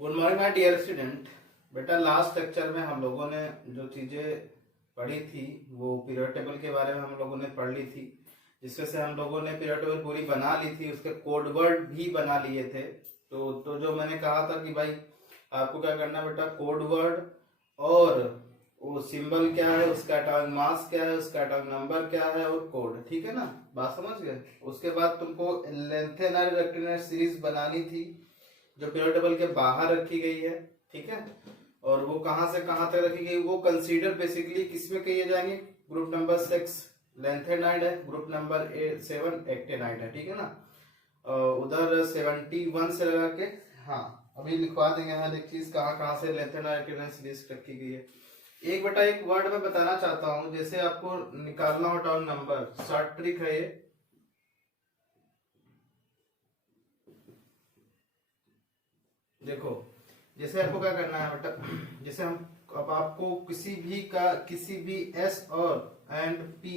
Good morning my dear student. बेटा last lecture में हम लोगों ने जो चीजें पढ़ी थी वो पीरियड टेबल के बारे में हम लोगों ने पढ़ ली थी, जिसमें से हम लोगों ने पीरियड टेबल पूरी बना ली थी, उसके कोड वर्ड भी बना लिए थे। तो जो मैंने कहा था कि भाई आपको क्या करना है बेटा, कोड वर्ड और वो सिंबल क्या है, उसका एटॉमिक मास क्या है, उसका एटॉमिक नंबर क्या है और कोड, ठीक है ना, बात समझ गए। उसके बाद तुमको लेंथेनर रेक्टेंगुलर सीरीज बनानी थी जो पीरियड टेबल के बाहर रखी गई है, ठीक है। और वो कहां से कहां तक रखी गई, वो कंसीडर बेसिकली किसमें किए जाएंगे, ग्रुप नंबर 6 लेंथेनाइड है, ग्रुप नंबर 7 एक्टेनाइड है, ठीक है ना। उधर 71 से लगा के, हाँ अभी लिखवा देंगे हर एक चीज कहाँ कहाँ से लेंथेनाइड एक्टेनाइड सीरीज रखी गई है। एक बेटा एक वर्ड में बताना चाहता हूँ, जैसे आपको निकालना हो टर्म नंबर, शॉर्ट ट्रिक है ये। देखो जैसे आपको क्या करना है बेटा, जैसे हम अब आपको किसी भी एस और एंड पी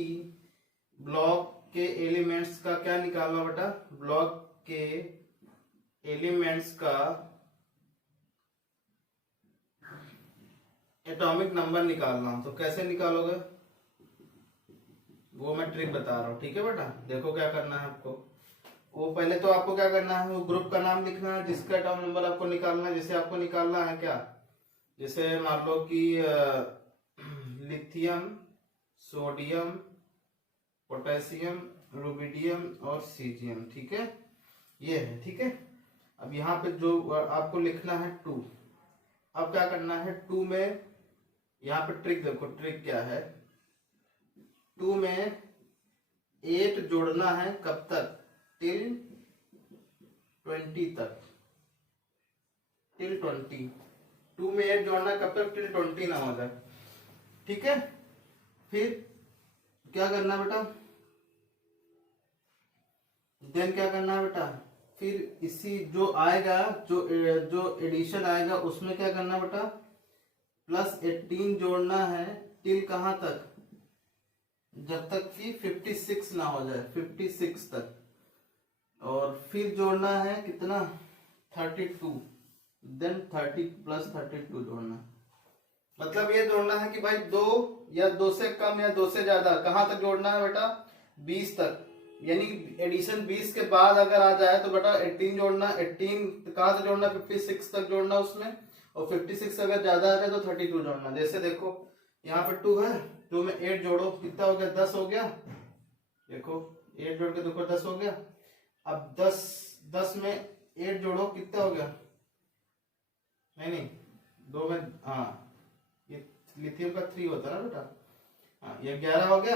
ब्लॉक के एलिमेंट्स का क्या निकालना बेटा, ब्लॉक के एलिमेंट्स का एटॉमिक नंबर निकालना। तो कैसे निकालोगे वो मैं ट्रिक बता रहा हूँ, ठीक है बेटा। देखो क्या करना है आपको, वो पहले तो आपको क्या करना है, वो ग्रुप का नाम लिखना है जिसका एटॉमिक नंबर आपको निकालना है। जैसे आपको निकालना है क्या, जैसे मान लो कि लिथियम, सोडियम, पोटेशियम, रुबिडियम और सीजियम, ठीक है, ये है, ठीक है। अब यहाँ पे जो आपको लिखना है 2। अब क्या करना है 2 में, यहाँ पे ट्रिक देखो, ट्रिक क्या है, 2 में 8 जोड़ना है, कब तक, टिल 20 तक, टिल 20। 2 में 8 जोड़ना कब तक, टिल 20 ना हो जाए, ठीक है। फिर क्या करना बेटा, देन क्या करना है बेटा, फिर इसी जो आएगा, जो एडिशन आएगा उसमें क्या करना बेटा, प्लस 18 जोड़ना है, टिल कहां तक, जब तक कि 56 ना हो जाए, 56 तक। और फिर जोड़ना है कितना, 32, देन 30 प्लस 32 जोड़ना। मतलब ये जोड़ना है कि भाई 2 या 2 से कम या 2 से ज्यादा, कहां तक जोड़ना है बेटा, 20 तक। यानी एडिशन 20 के बाद अगर आ जाए तो बेटा 18 जोड़ना, 18 कहां से जोड़ना, 56 तक जोड़ना उसमें, और 56 अगर ज्यादा आ जाए तो 32 जोड़ना। जैसे देखो यहाँ पे 2 है, 2 में 8 जोड़ो, कितना हो गया, 10 हो गया। देखो 8 जोड़ के देखो 10 हो गया। अब 10 में 8 जोड़ो, कितना हो गया, नहीं 2 में, हाँ ये लिथियम का 3 होता है ना बेटा, हाँ ये 11 हो गया।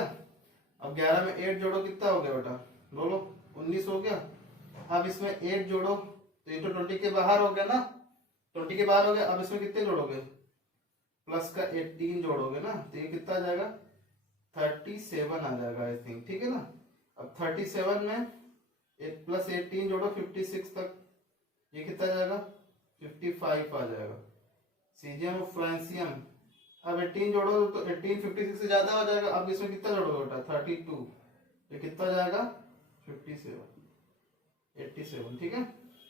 अब 11 में 8 जोड़ो, कितना हो गया बेटा, बोलो 19 हो गया। अब इसमें 8 जोड़ो तो ये तो 20 के बाहर हो गया ना, 20 के बाहर हो गया। अब इसमें कितने जोड़ोगे, प्लस का 18 जोड़ोगे ना, तो ये कितना आ जाएगा, 37 आ जाएगा आई थिंक, ठीक है ना। अब 37 में एक प्लस 18 जोड़ो 56 तक, ये कितना जाएगा, 55 आ जाएगा। सीजियम और फ्रांसियम, अब 18 जोड़ो तो 18 56 से ज्यादा हो जाएगा। अब इसमें कितना जोड़ोगे बेटा, 32, ये कितना जाएगा, 57, 87, ठीक है।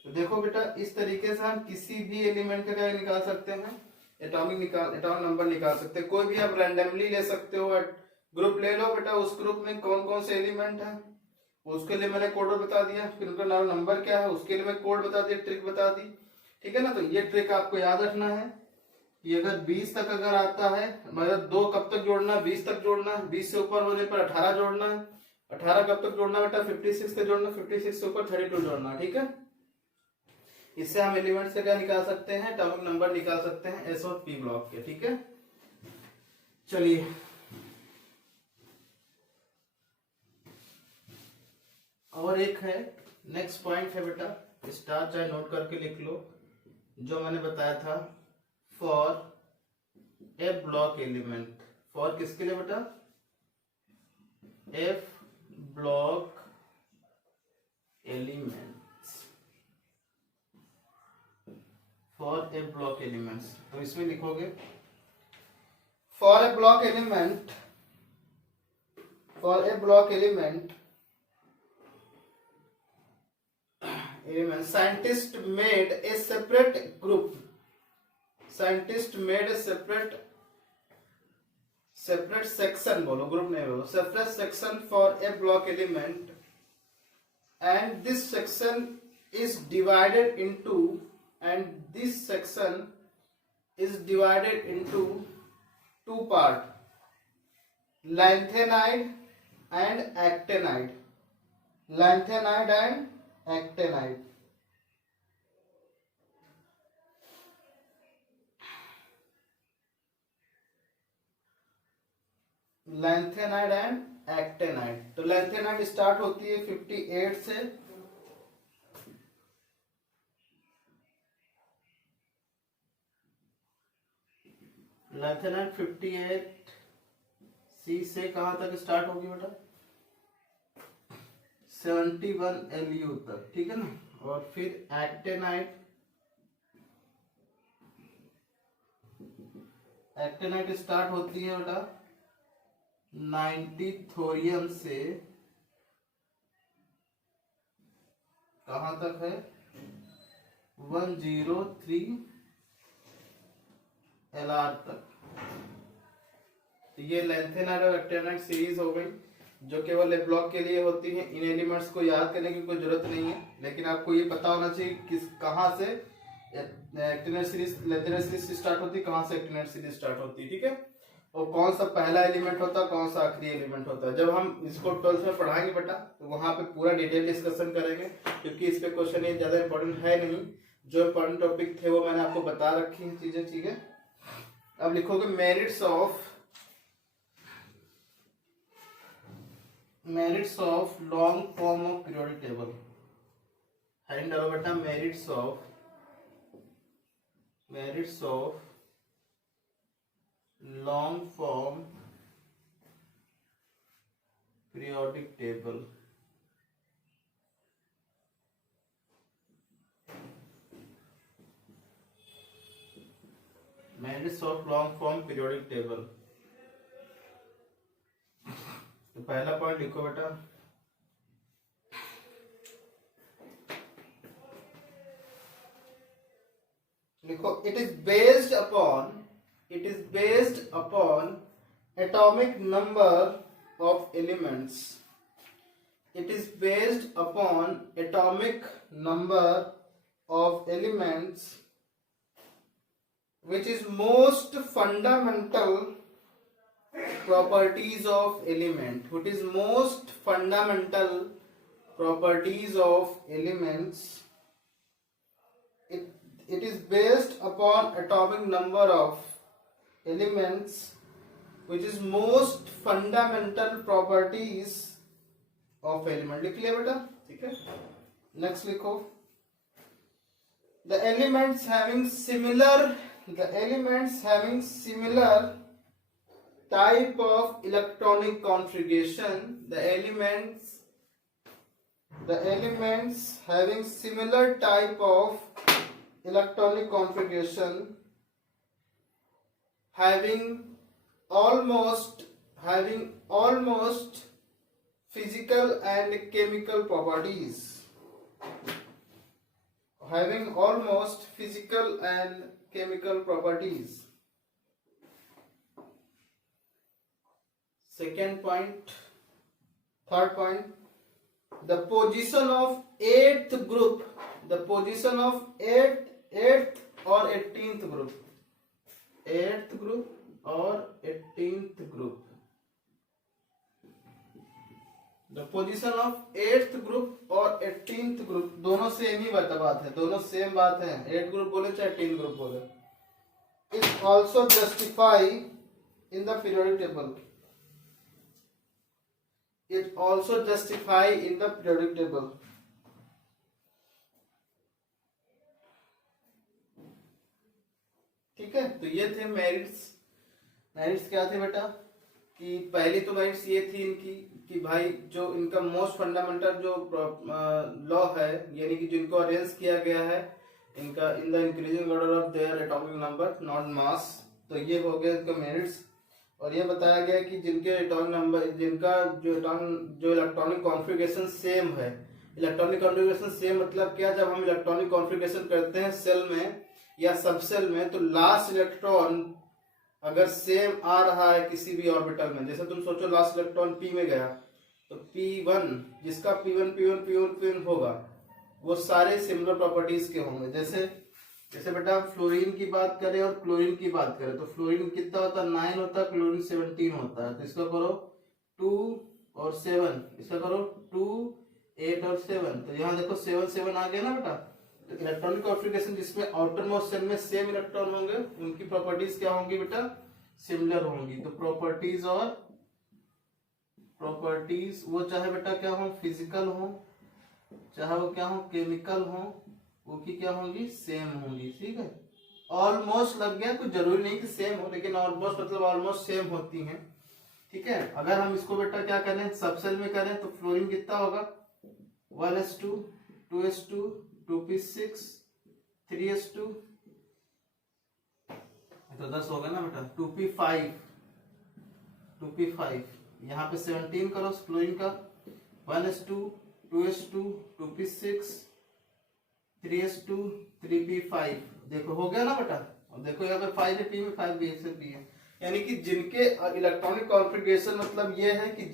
तो देखो बेटा इस तरीके से हम किसी भी एलिमेंट का क्या निकाल सकते हैं, एटॉमिक नंबर निकाल सकते हैं। कोई भी आप रैंडमली ले सकते हो, ग्रुप ले लो बेटा, उस ग्रुप में कौन कौन से एलिमेंट है उसके लिए मैंने कोड बता दिया, फिर उनका नंबर क्या है उसके लिए मैं कोड बता दिया, ट्रिक बता दी, ठीक है ना। तो ये ट्रिक आपको याद रखना है कि अगर 20 तक अगर आता है, मतलब 2 कब तक जोड़ना, 20 तक जोड़ना, 20 से ऊपर होने पर 18 जोड़ना है, 18 कब तक जोड़ना बेटा, 56 तक जोड़ना, 56 से ऊपर 32 जोड़ना, ठीक है। इससे हम एलिमेंट से क्या निकाल सकते हैं, एटॉमिक नंबर निकाल सकते हैं एस और पी ब्लॉक के, ठीक है। चलिए और एक है, नेक्स्ट पॉइंट है बेटा, स्टार चाहे नोट करके लिख लो, जो मैंने बताया था, for a block element. For किसके लिए बेटा, F block elements, for a block elements. तो इसमें लिखोगे for a block element, for a block element scientists made a separate group scientist made a separate section, बोलो ग्रुप नहीं बोलो, separate section for a block element and this section is divided into two part, lanthanide and actinide, lanthanide and actinide. Lanthanide and actinide. तो lanthanide start होती है 58 से, lanthanide 58 सी से कहां तक स्टार्ट होगी बेटा? 71 LU तक, ठीक है ना। और फिर एक्टेनाइड स्टार्ट होती है बेटा 90 थोरियम से कहां तक है? 103 LR तक। तो ये लैंथेनाइड और एक्टेनाइड सीरीज हो गई जो केवल एक ब्लॉक के लिए होती है। इन एलिमेंट्स को याद करने की कोई जरूरत नहीं है, लेकिन आपको ये पता होना चाहिए किस कहां से actinide series lanthanide series start होती है, कहां से एक्टेनाइड सीरीज स्टार्ट होती है, ठीक है। और कौन सा पहला एलिमेंट होता है, कौन सा आखिरी एलिमेंट होता है। जब हम इसको 12th में पढ़ाएंगे बेटा तो वहां पे पूरा डिटेल डिस्कशन करेंगे, क्योंकि इस पे क्वेश्चन ये ज्यादा इंपॉर्टेंट है नहीं। जो इंपॉर्टेंट टॉपिक थे वो मैंने आपको बता रखी है चीजें, ठीक है। अब लिखोगे merits of long form of periodic table. Heading डालो बेटा merits of long form periodic table. Merits of long form periodic table. तो पहला पॉइंट लिखो बेटा, लिखो it is based upon atomic number of elements. It is based upon atomic number of elements, which is most fundamental properties of element. What is most fundamental properties of elements? It is based upon atomic number of elements, which is most fundamental properties of element. लिख लिया बेटा, ठीक है। Next लिखो the elements having similar type of electronic configuration, the elements having similar type of electronic configuration, having almost physical and chemical properties, having almost physical and chemical properties. Second point, third point, the position of eighth group or 18th group, 8th group or 18th group. The position of 8th group or 18th group दोनों same ही बात है, दोनों same बात है। 8th group बोले चाहे 18th group बोले, is also justified in the periodic table. It also justified in the periodic table. ठीक है, तो ये थे मेरिट्स क्या थे बेटा? कि पहली तो मेरिट्स ये थी इनकी कि भाई जो इनका मोस्ट फंडामेंटल जो लॉ है, यानी कि जिनको अरेंज किया गया है इनका in the increasing order of their atomic number not मास, तो ये हो गया इनका मेरिट्स। और ये बताया गया कि जिनके एटॉमिक नंबर जिनका जो इलेक्ट्रॉनिक कॉन्फ़िगरेशन सेम है। इलेक्ट्रॉनिक कॉन्फ़िगरेशन सेम मतलब क्या? जब हम इलेक्ट्रॉनिक कॉन्फ़िगरेशन करते हैं सेल में या सबसेल में, तो लास्ट इलेक्ट्रॉन अगर सेम आ रहा है किसी भी ऑर्बिटल में, जैसे तुम सोचो लास्ट इलेक्ट्रॉन पी में गया, तो P1 जिसका P1 होगा वो सारे सिमिलर प्रॉपर्टीज के होंगे। जैसे जैसे बेटा फ्लोरीन की बात करें और क्लोरीन की बात करें, तो फ्लोरीन कितना होता है 9 होता है, क्लोरीन 17 होता है। तो इसका करो 2 और 7, इसका करो 2 8 और 7, तो यहाँ देखो 7 7 आ गया ना बेटा। तो इलेक्ट्रॉनिक कॉन्फ़िगरेशन जिसमें आउटर मोस्ट शेल में सेम इलेक्ट्रॉन होंगे, उनकी प्रॉपर्टीज क्या होंगी बेटा, सिमिलर होंगी। तो प्रॉपर्टीज और प्रॉपर्टीज वो चाहे बेटा क्या हो, फिजिकल हो, चाहे वो क्या हो केमिकल हो, वो की क्या होंगी, सेम होंगी। ठीक है, ऑलमोस्ट लग गया, कुछ जरूरी नहीं कि सेम हो, लेकिन ऑलमोस्ट मतलब ऑलमोस्ट सेम होती हैं। ठीक है, अगर हम इसको बेटा क्या करें, सबसेल में करें, तो फ्लोरीन कितना होगा 1s2 2s2 2p6 3s2, तो 10 होगा ना बेटा, 2p5 यहाँ पे 17 करो फ्लोरीन का, 1s2 2s2 2p6 3s2 3p5, देखो हो गया ना बेटा। और देखो यहाँ पे 5 है, p में 5 भी से p है, यानी कि जिनके इलेक्ट्रॉनिक कॉन्फ़िगरेशन मतलब ये है कि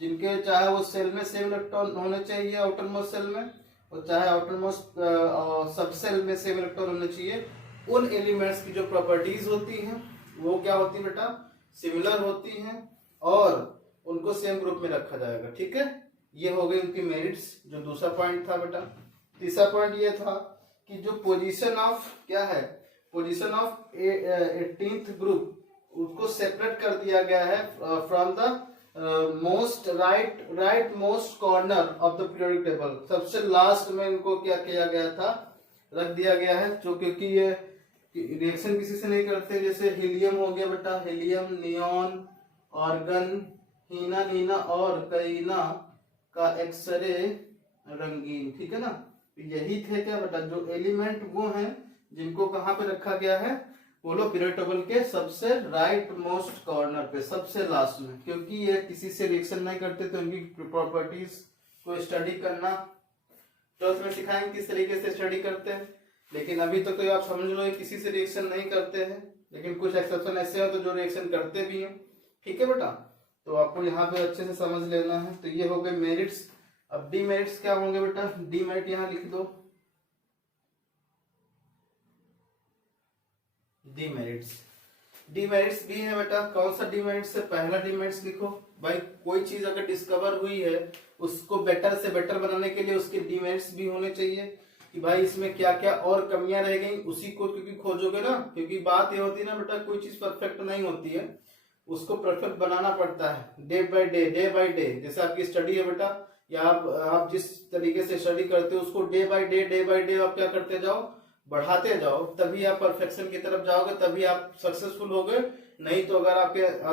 जिनके चाहे वो सेल में सेम इलेक्ट्रॉन होने चाहिए आउटर मोस्ट सेल में, और चाहे आउटर मोस्ट सब सेल में सेम इलेक्ट्रॉन होने चाहिए, उन एलिमेंट्स की जो प्रॉपर्टीज होती हैं वो क्या होती है बेटा, सिमिलर होती हैं, और उनको सेम ग्रुप में रखा जाएगा। ठीक है, ये हो गई उनकी मेरिट्स, जो दूसरा पॉइंट था बेटा। तीसरा पॉइंट ये था कि जो पोजीशन ऑफ क्या है, पोजीशन ऑफ 18th ग्रुप उसको सेपरेट कर दिया गया है from the most right most corner of the periodic table. सबसे लास्ट में इनको क्या किया गया था, रख दिया गया है, जो क्योंकि ये रिएक्शन किसी से नहीं करते। जैसे हीलियम हो गया बेटा, हीलियम, नियॉन, ऑर्गन, हीना, नीना और कईना का एक्सरे रंगीन। ठीक है ना, यही थे क्या बेटा जो एलिमेंट वो हैं जिनको कहाँ पे रखा गया है, बोलो पीरियोडिक टेबल के सबसे राइट मोस्ट कॉर्नर पे, सबसे लास्ट में, क्योंकि ये किसी से रिएक्शन नहीं करते, तो इनकी प्रॉपर्टीज को स्टडी करना 12th में सिखाएंगे किस तरीके से स्टडी करते हैं। लेकिन अभी तो कोई आप समझ लो किसी से रिएक्शन नहीं करते हैं, लेकिन कुछ एक्सेप्शन ऐसे हो तो जो रिएक्शन करते भी हैं। ठीक है बेटा, तो आपको यहाँ पे अच्छे से समझ लेना है। तो ये हो गए मेरिट्स। अब डीमेरिट्स क्या होंगे बेटा, डीमेरिट यहाँ लिख दो, डीमेरिट्स भी है बेटा। कौन सा डीमेरिट्स है, पहला डीमेरिट्स लिखो भाई, कोई चीज अगर डिस्कवर हुई है उसको बेटर से बेटर बनाने के लिए उसके डीमेरिट्स भी होने चाहिए, कि भाई इसमें क्या क्या और कमियां रह गई, उसी को क्योंकि खोजोगे ना, क्योंकि बात ये होती है ना बेटा, कोई चीज परफेक्ट नहीं होती है, उसको परफेक्ट बनाना पड़ता है डे बाय डे। जैसे आपकी स्टडी है बेटा, या आप जिस तरीके से स्टडी करते हो उसको डे बाय डे आप क्या करते जाओ, बढ़ाते जाओ, तभी आप परफेक्शन की तरफ जाओगे, तभी आप सक्सेसफुल होगे। नहीं तो अगर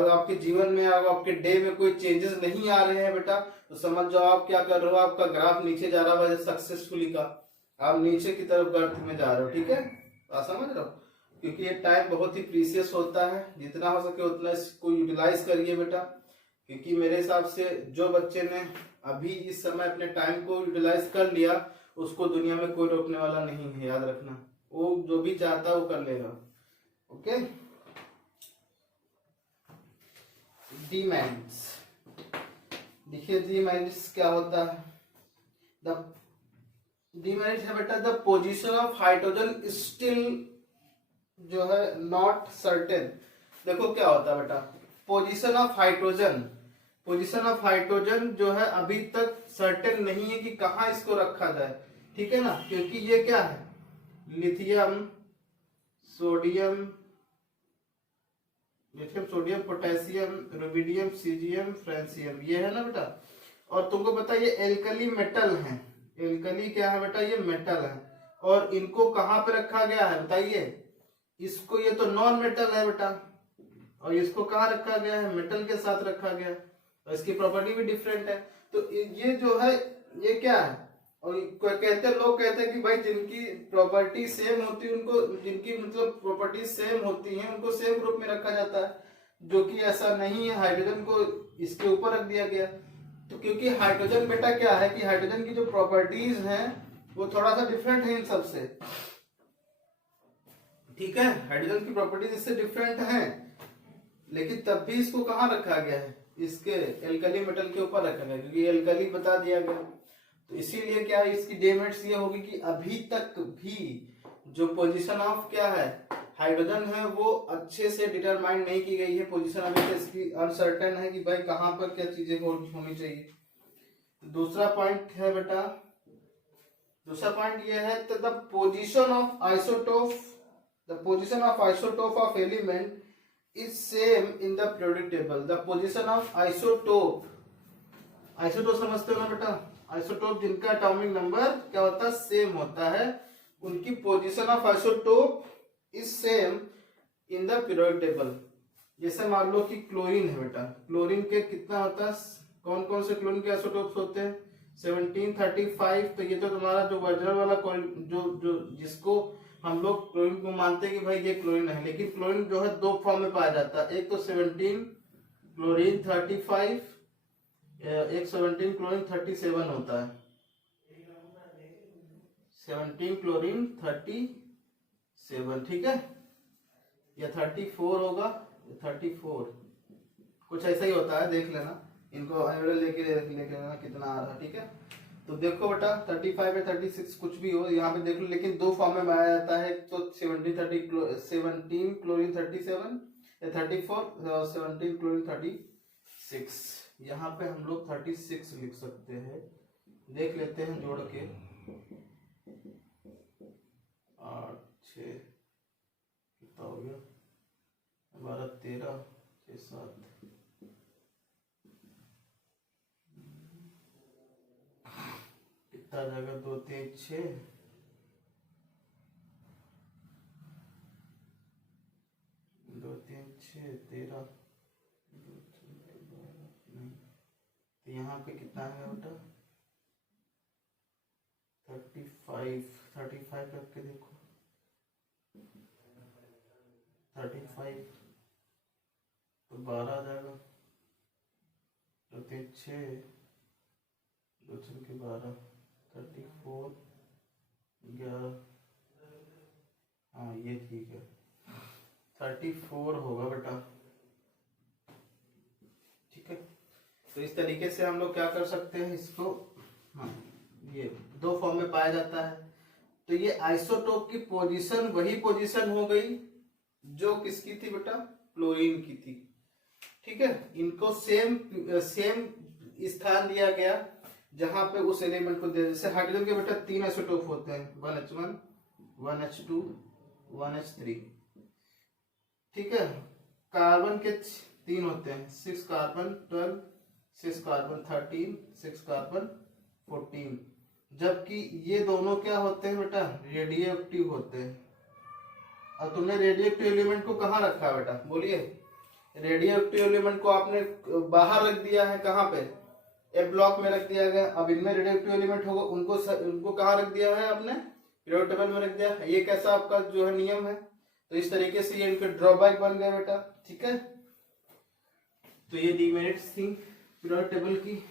आपके जीवन में आपके डे में कोई चेंजेस नहीं आ रहे हैं बेटा, तो समझ जाओ आप क्या कर रहे हो, आपका ग्राफ नीचे जा रहा है सक्सेसफुली का, आप नीचे की तरफ गर्त में जा रहे हो। ठीक है, आप समझ रहे हो, क्योंकि ये टाइम बहुत ही प्रीसियस होता है, जितना हो सके उतना इसको यूटिलाइज करिए बेटा। क्योंकि मेरे हिसाब से जो बच्चे ने अभी इस समय अपने टाइम को यूटिलाइज कर लिया, उसको दुनिया में कोई रोकने वाला नहीं है, याद रखना। वो जो भी चाहता है वो कर लेगा। ओके, डीमेरिट्स देखिए, डीमेरिट्स क्या होता है, द डीमेरिट है बेटा the position of hydrogen still जो है नॉट सर्टेन। देखो क्या होता है बेटा, पोजीशन ऑफ हाइड्रोजन जो है अभी तक सर्टेन नहीं है कि कहाँ इसको रखा जाए। ठीक है ना, क्योंकि ये क्या है, lithium, sodium, potassium, rubidium, caesium, francium, ये है ना बेटा। और तुमको पता है ये एल्कली मेटल है, एल्कली क्या है बेटा, ये मेटल है। और इनको कहाँ पे रखा गया है बताइए, इसको, ये तो नॉन मेटल है बेटा, और इसको कहाँ रखा गया है, मेटल के साथ रखा गया, और इसकी प्रॉपर्टी भी डिफरेंट है। तो ये जो है ये क्या है, और लोग कहते हैं कि भाई जिनकी प्रॉपर्टी सेम होती है उनको, जिनकी मतलब प्रॉपर्टी सेम होती है उनको सेम ग्रुप में रखा जाता है, जो कि ऐसा नहीं है, हाइड्रोजन को इसके ऊपर रख दिया गया। तो क्योंकि हाइड्रोजन बेटा क्या है कि हाइड्रोजन की जो प्रॉपर्टीज हैं वो थोड़ा सा डिफरेंट है इन सबसे। ठीक है, हाइड्रोजन की प्रॉपर्टीज इससे डिफरेंट हैं, लेकिन तब भी इसको कहाँ रखा गया है, इसके एल्कली मेटल के ऊपर रखा गया, क्योंकि एल्कली बता दिया गया। तो इसीलिए क्या है, इसकी डेमेरिट्स ये होगी कि अभी तक भी जो पोजीशन ऑफ क्या है हाइड्रोजन है वो अच्छे से डिटरमाइन नहीं की गई है। पोजीशन अभी तक इसकी अनसर्टेन है कि भाई कहाँ पर क्या चीजें होनी चाहिए। दूसरा पॉइंट है बेटा, दूसरा पॉइंट ये है the position of isotope, the position of isotope of element is same in the periodic table. The position of isotope, isotope समझते हो ना बेटा, आइसोटोप जिनका एटॉमिक नंबर क्या होता है, सेम होता है, उनकी position of isotope is same in the periodic table. जैसे मान लो कि क्लोरीन है बेटा, क्लोरीन के कितना होता है, कौन कौन से क्लोरीन के आइसोटोप्स होते हैं, 1735। तो ये तो तुम्हारा जो वर्जनल वाला जो जिसको हम लोग क्लोरीन को मानते हैं कि भाई ये क्लोरीन है, लेकिन क्लोरीन जो है दो फॉर्म में पाया जाता है, एक तो 17 क्लोरीन 35, एक 17 क्लोरीन 37 होता है, 17 क्लोरीन 37, ठीक है, या 34 होगा, 34 कुछ ऐसा ही होता है, देख लेना, इनको लेके लेना कितना आ रहा है, ठीक है। तो देखो बेटा 35 या 36 कुछ भी हो, यहाँ पे देख लो, लेकिन दो फॉर्म में आया जाता है, तो 17 क्लोरीन 37 या 34, 17 क्लोरीन 36, यहाँ पे हम लोग 36 लिख सकते हैं, देख लेते हैं जोड़ के, 8 6 कितना हो गया, 12 13 6 7, कितना जाएगा, 2 3 6, 2 3 6 13, तो यहाँ पे कितना है बेटा 35 रख के देखो, 35 तो 12 आ जाएगा, 2 3 6 2 6 के 12, 34 11, हाँ ये ठीक है, 34 होगा बेटा, ठीक है। तो इस तरीके से हम लोग क्या कर सकते हैं इसको, हाँ ये दो फॉर्म में पाया जाता है। तो ये आइसोटोप की पोजीशन वही पोजीशन हो गई जो किसकी थी बेटा, क्लोरीन की थी, ठीक है। इनको सेम स्थान दिया गया जहां पे उस एलिमेंट को दिया, जैसे हाइड्रोजन के बेटा 3 आइसोटोप होते हैं, 1H1 1H2 1H3, ठीक है। कार्बन के 3 होते हैं, 6 कार्बन 12, 6 कार्बन 13, 6 कार्बन 14, जबकि ये दोनों क्या होते हैं बेटा, रेडियो एक्टिव होते हैं। अब तुमने रेडियो एक्टिव एलिमेंट को कहाँ रखा है बेटा, बोलिए, रेडियो एक्टिव एलिमेंट को आपने बाहर रख दिया है, कहाँ पे, ए ब्लॉक में रख दिया गया। अब इनमें रेडियो एक्टिव एलिमेंट होगा, उनको कहाँ रख दिया है आपने, पीरियोडिक टेबल में रख दिया है। ये कैसा आपका जो है नियम है, तो इस तरीके से ये इनके ड्रॉबैक बन गए बेटा, ठीक है। तो ये डिमेरिट्स थी पीरियोडिक टेबल की।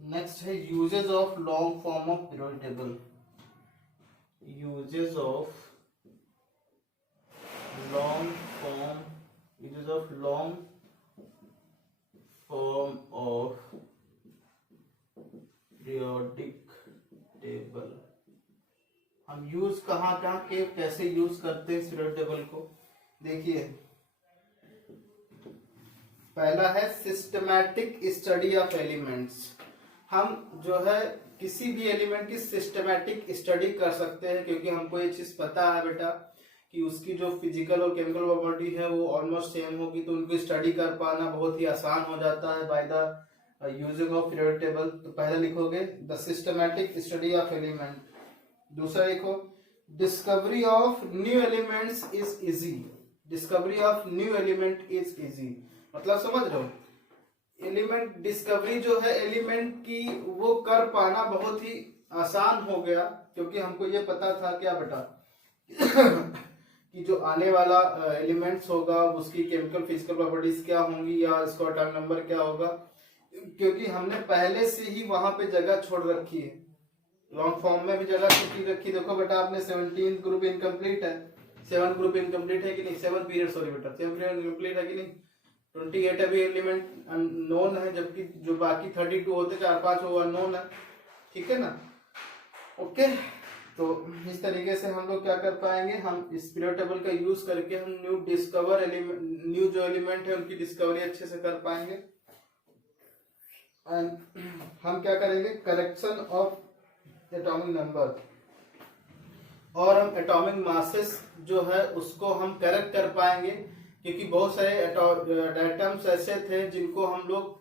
नेक्स्ट है uses of long form of periodic table, uses of long form, uses of long form of periodic table. हम यूज कहाँ के कैसे यूज करते हैं पीरियोडिक टेबल को, देखिए पहला है सिस्टमैटिक स्टडी ऑफ एलिमेंट्स। हम जो है किसी भी एलिमेंट की सिस्टमैटिक स्टडी कर सकते हैं, क्योंकि हमको ये चीज पता है बेटा कि उसकी जो फिजिकल और केमिकल प्रॉपर्टी है वो ऑलमोस्ट सेम होगी, तो उनको स्टडी कर पाना बहुत ही आसान हो जाता है by the using of periodic table. तो पहले लिखोगे the systematic study of element, दूसरा लिखो discovery of new elements is easy, discovery of new element is easy, मतलब समझ रहे हो, एलिमेंट डिस्कवरी जो है एलिमेंट की वो कर पाना बहुत ही आसान हो गया, क्योंकि हमको ये पता था क्या बेटा कि जो आने वाला एलिमेंट्स होगा उसकी केमिकल फिजिकल प्रॉपर्टीज क्या होंगी या इसका एटॉमिक नंबर क्या होगा, क्योंकि हमने पहले से ही वहां पे जगह छोड़ रखी है, लॉन्ग फॉर्म में भी जगह छुट्टी रखी। देखो बेटा आपने 17 ग्रुप इनकम्प्लीट है, 7 ग्रुप इनकम्प्लीट है कि नहीं, 7 पीरियड सॉरी बेटा 7 पीरियड इनकम्प्लीट है कि नहीं। 28 अभी एलिमेंट अननोन है, जबकि जो बाकी 32 होते 4-5 वो अननोन है, ठीक है ना। ओके, तो इस तरीके से हम लोग क्या कर पाएंगे, हम इस पीरियड टेबल का यूज करके हम न्यू जो एलिमेंट है उनकी डिस्कवरी अच्छे से कर पाएंगे। एंड हम क्या करेंगे, करेक्शन ऑफ एटॉमिक नंबर, और हम एटॉमिक मासेस जो है उसको हम करेक्ट कर पाएंगे, क्योंकि बहुत सारे एटम्स ऐसे थे जिनको हम लोग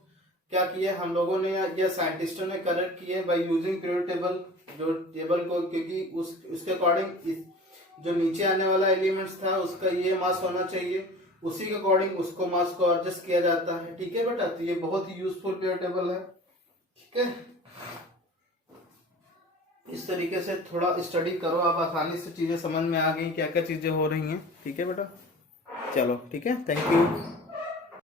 क्या किए, हम लोगों ने या साइंटिस्टों ने करेक्ट किए बाय यूजिंग पीरियड टेबल, जो टेबल को, क्योंकि उसके अकॉर्डिंग जो नीचे आने वाला एलिमेंट्स था उसका ये मास होना चाहिए, उसी के अकॉर्डिंग उसको मास को एडजस्ट किया जाता है, ठीक है बेटा। तो ये बहुत ही यूजफुल पीरियड टेबल है, ठीक है। इस तरीके से थोड़ा स्टडी करो आप, आसानी से चीजें समझ में आ गई क्या क्या चीजें हो रही हैं, ठीक है बेटा। चलो ठीक है, थैंक यू।